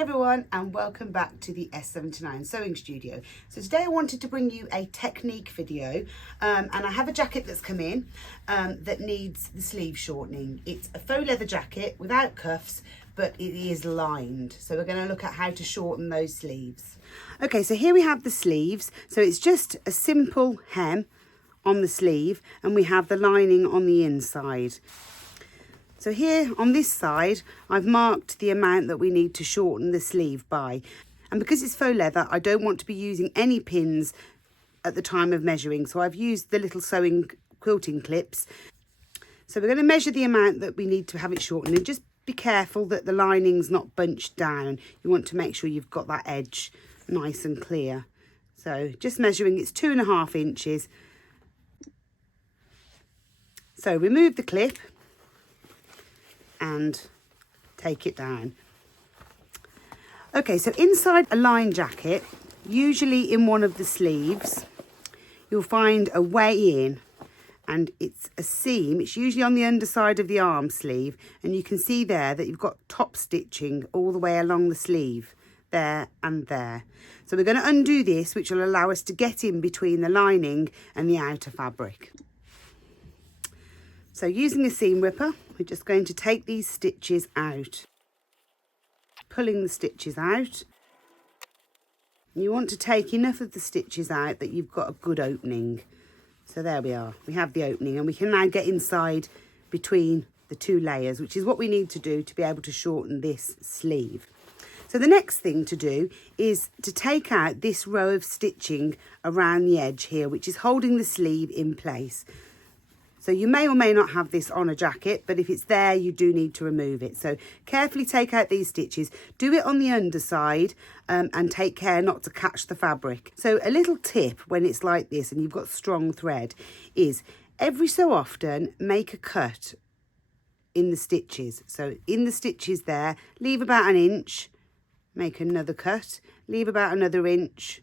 Hi everyone, and welcome back to the S79 Sewing Studio. So today I wanted to bring you a technique video, and I have a jacket that's come in that needs the sleeve shortening. It's a faux leather jacket without cuffs, but it is lined. So we're going to look at how to shorten those sleeves. Okay, so here we have the sleeves. So it's just a simple hem on the sleeve, and we have the lining on the inside. So here on this side, I've marked the amount that we need to shorten the sleeve by. And because it's faux leather, I don't want to be using any pins at the time of measuring. So I've used the little sewing quilting clips. So we're going to measure the amount that we need to have it shortened, and just be careful that the lining's not bunched down. You want to make sure you've got that edge nice and clear. So just measuring, it's 2.5 inches. So remove the clip and take it down. Okay, so inside a lined jacket, usually in one of the sleeves, you'll find a way in, and it's a seam. It's usually on the underside of the arm sleeve, and you can see there that you've got top stitching all the way along the sleeve, there and there. So we're going to undo this, which will allow us to get in between the lining and the outer fabric. So using a seam ripper, we're just going to take these stitches out, pulling the stitches out. You want to take enough of the stitches out that you've got a good opening. So there we are, we have the opening, and we can now get inside between the two layers, which is what we need to do to be able to shorten this sleeve. So the next thing to do is to take out this row of stitching around the edge here, which is holding the sleeve in place. So you may or may not have this on a jacket, but if it's there, you do need to remove it. So carefully take out these stitches, do it on the underside, and take care not to catch the fabric. So a little tip when it's like this and you've got strong thread is every so often make a cut in the stitches. So in the stitches there, leave about 1 inch, make another cut, leave about another inch,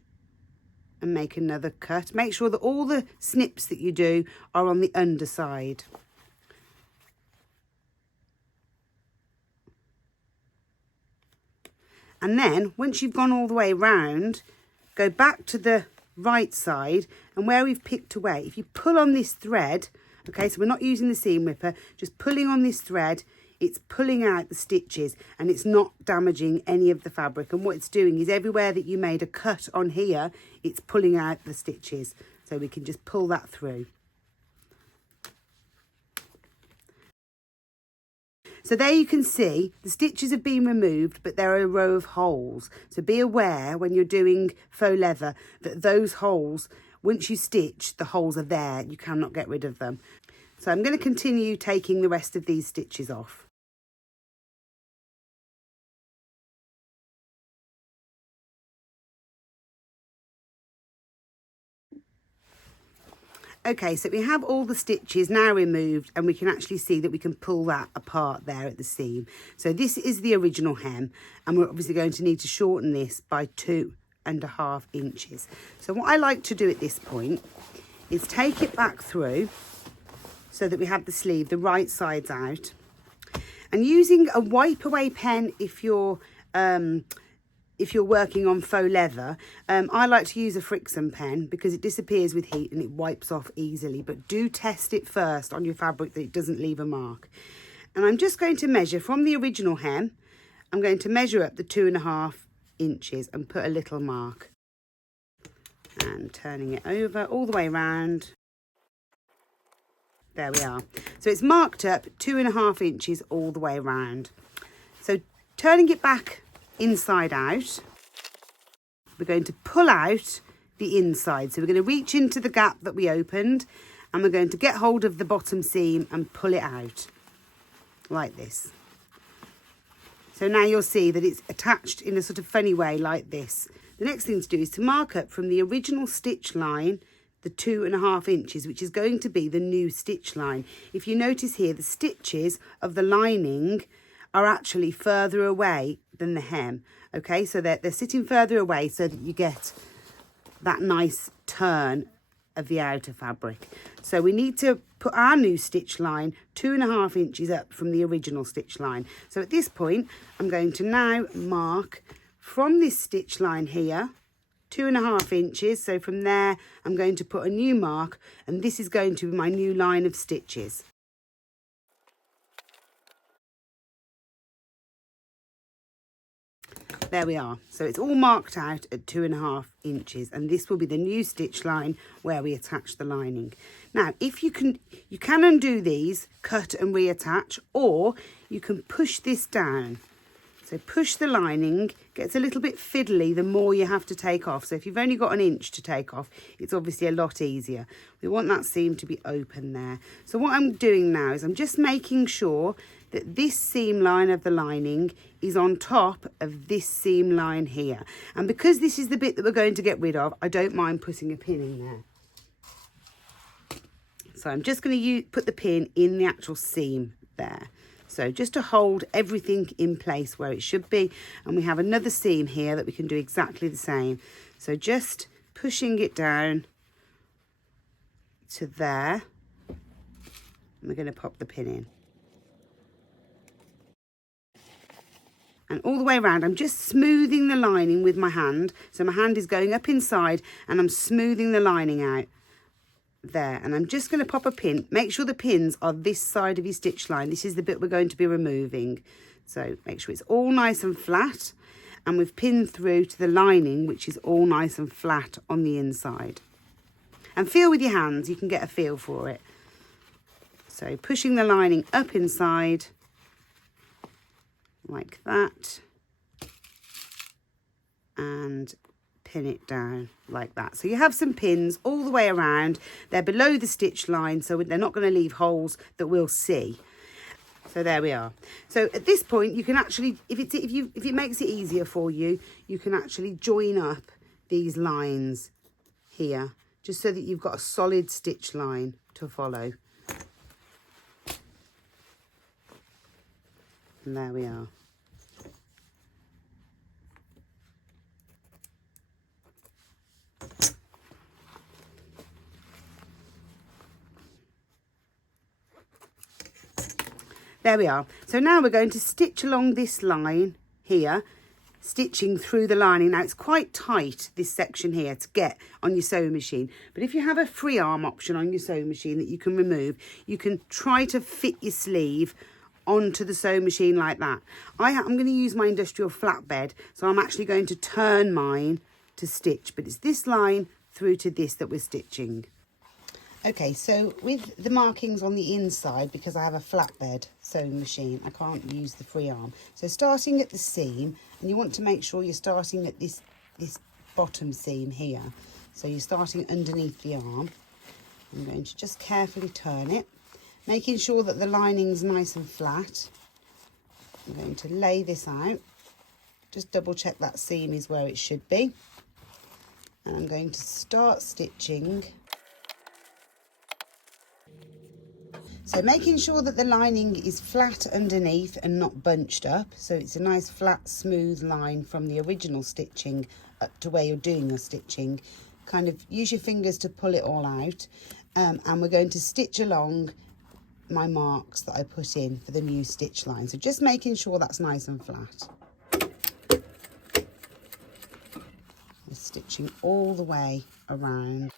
and make another cut. Make sure that all the snips that you do are on the underside. And then once you've gone all the way around, go back to the right side, and where we've picked away, if you pull on this thread, okay, so we're not using the seam ripper, just pulling on this thread, it's pulling out the stitches and it's not damaging any of the fabric. And what it's doing is everywhere that you made a cut on here, it's pulling out the stitches. So we can just pull that through. So there you can see the stitches have been removed, but there are a row of holes. So be aware when you're doing faux leather that those holes, once you stitch, the holes are there. You cannot get rid of them. So I'm going to continue taking the rest of these stitches off. Okay, so we have all the stitches now removed, and we can actually see that we can pull that apart there at the seam. So this is the original hem, and we're obviously going to need to shorten this by 2.5 inches. So what I like to do at this point is take it back through so that we have the sleeve, the right sides out. And using a wipe away pen if you're working on faux leather, I like to use a Friction pen because it disappears with heat and it wipes off easily. But do test it first on your fabric that it doesn't leave a mark. And I'm just going to measure from the original hem. I'm going to measure up the 2.5 inches and put a little mark. And turning it over all the way around. There we are. So it's marked up 2.5 inches all the way around. So turning it back inside out, we're going to pull out the inside. So we're going to reach into the gap that we opened, and we're going to get hold of the bottom seam and pull it out like this. So now you'll see that it's attached in a sort of funny way like this. The next thing to do is to mark up from the original stitch line the 2.5 inches, which is going to be the new stitch line. If you notice here, the stitches of the lining are actually further away than the hem. Okay, so they're sitting further away so that you get that nice turn of the outer fabric. So we need to put our new stitch line 2.5 inches up from the original stitch line. So at this point, I'm going to now mark from this stitch line here, 2.5 inches. So from there, I'm going to put a new mark, and this is going to be my new line of stitches. There we are. So it's all marked out at 2.5 inches, and this will be the new stitch line where we attach the lining. Now, if you can undo these, cut and reattach, or you can push this down. So push the lining, gets a little bit fiddly the more you have to take off. So if you've only got 1 inch to take off, it's obviously a lot easier. We want that seam to be open there. So what I'm doing now is I'm just making sure that this seam line of the lining is on top of this seam line here. And because this is the bit that we're going to get rid of, I don't mind putting a pin in there. So I'm just going to put the pin in the actual seam there. So just to hold everything in place where it should be. And we have another seam here that we can do exactly the same. So just pushing it down to there. And we're going to pop the pin in. And all the way around, I'm just smoothing the lining with my hand. So my hand is going up inside and I'm smoothing the lining out there. And I'm just going to pop a pin. Make sure the pins are this side of your stitch line. This is the bit we're going to be removing. So make sure it's all nice and flat. And we've pinned through to the lining, which is all nice and flat on the inside. And feel with your hands, you can get a feel for it. So pushing the lining up inside, like that, and pin it down like that. So you have some pins all the way around. They're below the stitch line, so they're not going to leave holes that we'll see. So there we are. So at this point, you can actually, if it makes it easier for you, you can actually join up these lines here, just so that you've got a solid stitch line to follow. And there we are. There we are. So now we're going to stitch along this line here, stitching through the lining. Now it's quite tight, this section here, to get on your sewing machine. But if you have a free arm option on your sewing machine that you can remove, you can try to fit your sleeve onto the sewing machine like that. I'm going to use my industrial flatbed, so I'm actually going to turn mine to stitch. But it's this line through to this that we're stitching. Okay, so with the markings on the inside, because I have a flatbed sewing machine, I can't use the free arm. So starting at the seam, and you want to make sure you're starting at this bottom seam here. So you're starting underneath the arm. I'm going to just carefully turn it, making sure that the lining's nice and flat. I'm going to lay this out. Just double check that seam is where it should be. And I'm going to start stitching. So making sure that the lining is flat underneath and not bunched up. So it's a nice flat, smooth line from the original stitching up to where you're doing your stitching. Kind of use your fingers to pull it all out. And we're going to stitch along my marks that I put in for the new stitch line. So just making sure that's nice and flat. We're stitching all the way around.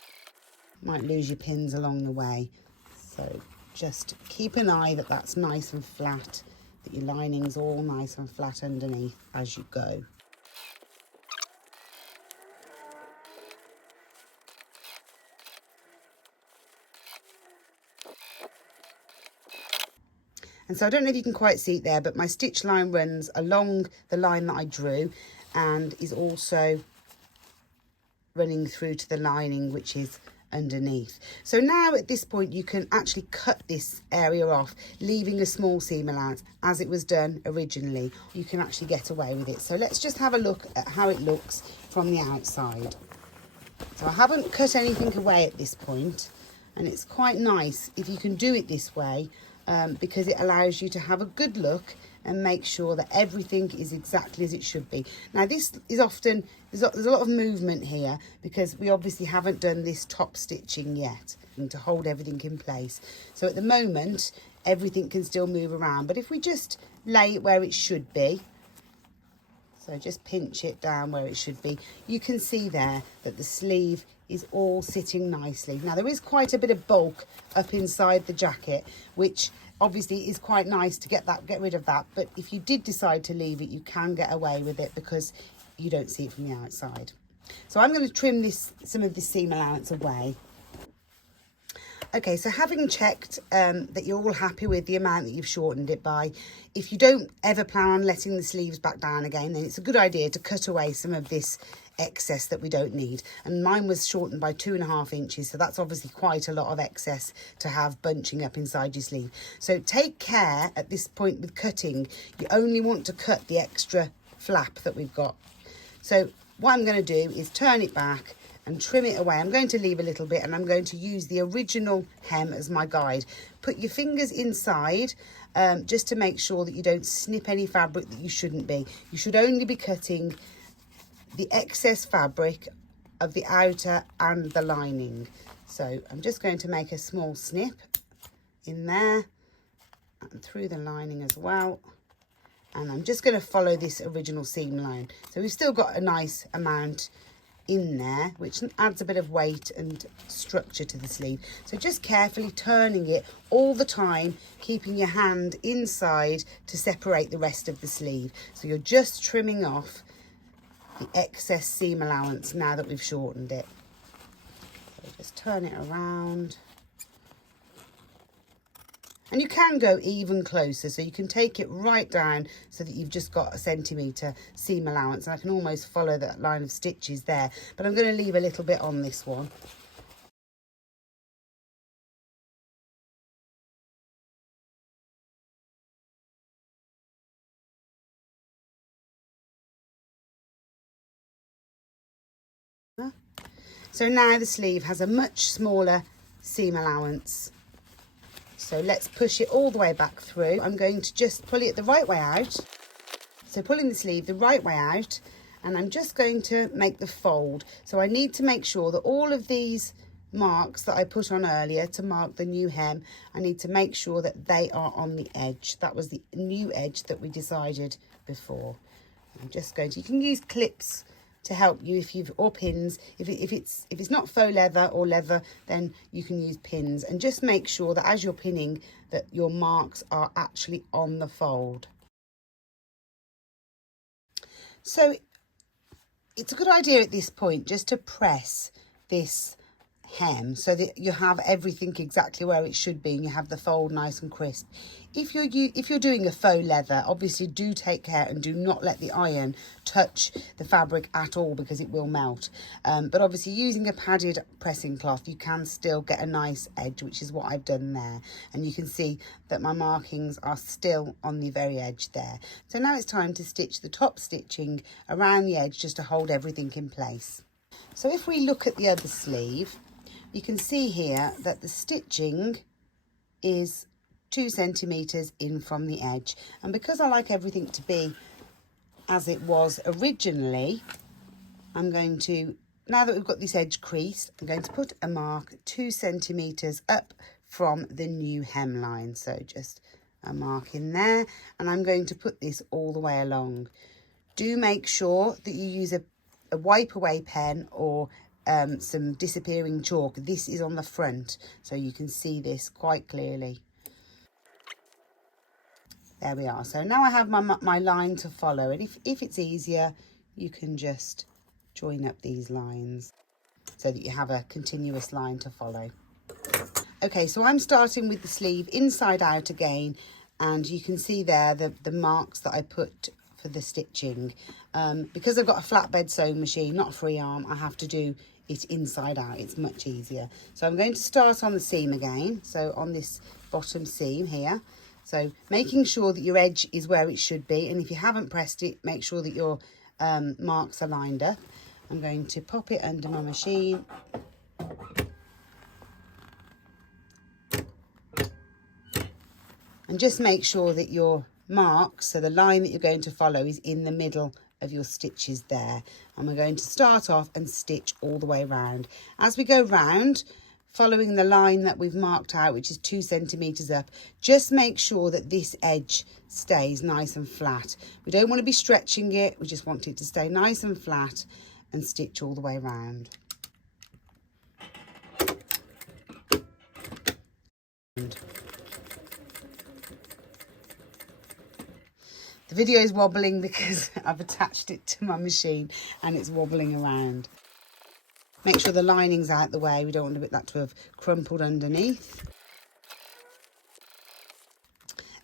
Might lose your pins along the way. So just keep an eye that that's nice and flat, that your lining's all nice and flat underneath as you go. And so I don't know if you can quite see it there, but my stitch line runs along the line that I drew and is also running through to the lining, which is underneath. So now at this point you can actually cut this area off, leaving a small seam allowance as it was done originally. You can actually get away with it. So let's just have a look at how it looks from the outside. So I haven't cut anything away at this point, and it's quite nice if you can do it this way, because it allows you to have a good look and make sure that everything is exactly as it should be. Now this is often, there's a lot of movement here because we obviously haven't done this top stitching yet and to hold everything in place. So at the moment, everything can still move around, but if we just lay it where it should be, so just pinch it down where it should be, you can see there that the sleeve is all sitting nicely. Now there is quite a bit of bulk up inside the jacket, which obviously is quite nice to get rid of that, but if you did decide to leave it, you can get away with it because you don't see it from the outside. So I'm going to trim some of this seam allowance away. Okay, so having checked that you're all happy with the amount that you've shortened it by, if you don't ever plan on letting the sleeves back down again, then it's a good idea to cut away some of this excess that we don't need. And mine was shortened by 2.5 inches, so that's obviously quite a lot of excess to have bunching up inside your sleeve. So take care at this point with cutting. You only want to cut the extra flap that we've got. So what I'm going to do is turn it back and trim it away. I'm going to leave a little bit and I'm going to use the original hem as my guide. Put your fingers inside just to make sure that you don't snip any fabric that you shouldn't be. You should only be cutting the excess fabric of the outer and the lining. So I'm just going to make a small snip in there and through the lining as well. And I'm just going to follow this original seam line. So we've still got a nice amount in there, which adds a bit of weight and structure to the sleeve. So just carefully turning it all the time, keeping your hand inside to separate the rest of the sleeve. So you're just trimming off the excess seam allowance now that we've shortened it. So just turn it around. And you can go even closer, so you can take it right down so that you've just got 1 centimetre seam allowance. And I can almost follow that line of stitches there, but I'm going to leave a little bit on this one. So now the sleeve has a much smaller seam allowance. So let's push it all the way back through. I'm going to just pull it the right way out. So pulling the sleeve the right way out, and I'm just going to make the fold. So I need to make sure that all of these marks that I put on earlier to mark the new hem, I need to make sure that they are on the edge. That was the new edge that we decided before. I'm just going to, you can use clips to help you or pins. If it's not faux leather or leather, then you can use pins, and just make sure that as you're pinning that your marks are actually on the fold. So it's a good idea at this point just to press this hem so that you have everything exactly where it should be and you have the fold nice and crisp. If you're doing a faux leather, obviously do take care and do not let the iron touch the fabric at all because it will melt. But obviously using a padded pressing cloth, you can still get a nice edge, which is what I've done there. And you can see that my markings are still on the very edge there. So now it's time to stitch the top stitching around the edge just to hold everything in place. So if we look at the other sleeve, you can see here that the stitching is 2 centimetres in from the edge. And because I like everything to be as it was originally, I'm going to, now that we've got this edge creased, I'm going to put a mark 2 centimetres up from the new hemline. So just a mark in there, and I'm going to put this all the way along. Do make sure that you use a wipe away pen or some disappearing chalk. This is on the front, so you can see this quite clearly. There we are. So now I have my line to follow, and if it's easier, you can just join up these lines so that you have a continuous line to follow. Okay, so I'm starting with the sleeve inside out again, and you can see there the marks that I put for the stitching. Because I've got a flatbed sewing machine, not a free arm, I have to do it inside out. It's much easier. So I'm going to start on the seam again, so on this bottom seam here. So making sure that your edge is where it should be, and if you haven't pressed it, make sure that your marks are lined up. I'm going to pop it under my machine. And just make sure that your mark, so the line that you're going to follow is in the middle of your stitches there, and we're going to start off and stitch all the way around. As we go round, following the line that we've marked out, which is 2 centimeters up, just make sure that this edge stays nice and flat. We don't want to be stretching it, we just want it to stay nice and flat, and stitch all the way around. The video is wobbling because I've attached it to my machine and it's wobbling around. Make sure the lining's out the way. We don't want that to have crumpled underneath.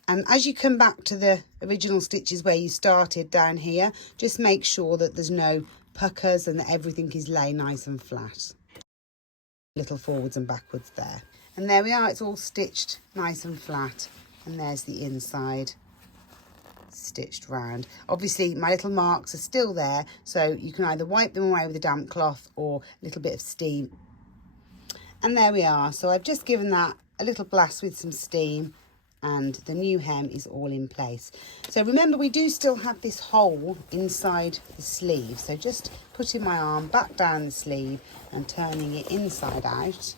And as you come back to the original stitches where you started down here, just make sure that there's no puckers and that everything is laid nice and flat. Little forwards and backwards there. And there we are, it's all stitched nice and flat. And there's the inside stitched round. Obviously my little marks are still there, so you can either wipe them away with a damp cloth or a little bit of steam. And there we are. So I've just given that a little blast with some steam, and the new hem is all in place. So remember, we do still have this hole inside the sleeve, so just putting my arm back down the sleeve and turning it inside out,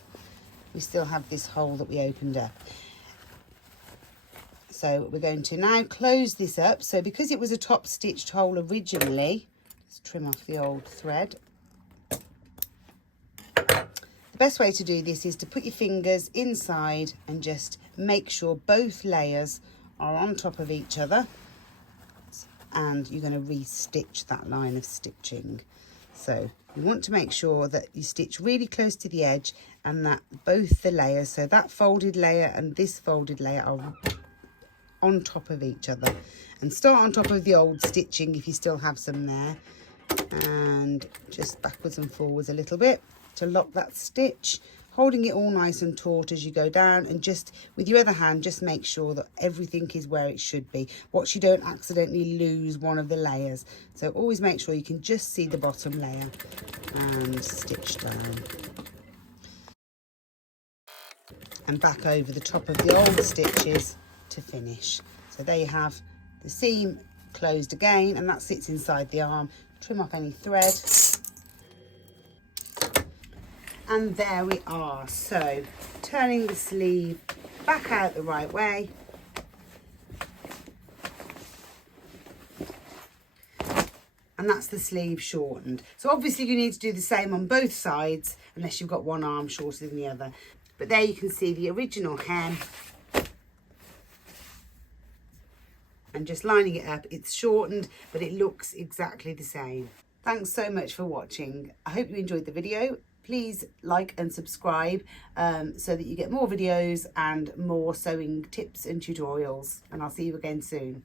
we still have this hole that we opened up. So we're going to now close this up. So because it was a top stitched hole originally, let's trim off the old thread. The best way to do this is to put your fingers inside and just make sure both layers are on top of each other, and you're going to re-stitch that line of stitching. So you want to make sure that you stitch really close to the edge and that both the layers, so that folded layer and this folded layer, are on top of each other. And start on top of the old stitching if you still have some there, and just backwards and forwards a little bit to lock that stitch, holding it all nice and taut as you go down, and just with your other hand just make sure that everything is where it should be. Watch you don't accidentally lose one of the layers, so always make sure you can just see the bottom layer, and stitch down and back over the top of the old stitches to finish. So there you have the seam closed again, and that sits inside the arm. Trim off any thread, and there we are. So turning the sleeve back out the right way, and that's the sleeve shortened. So obviously you need to do the same on both sides unless you've got one arm shorter than the other. But there you can see the original hem, and just lining it up, it's shortened, but it looks exactly the same. Thanks so much for watching. I hope you enjoyed the video. Please like and subscribe so that you get more videos and more sewing tips and tutorials, and I'll see you again soon.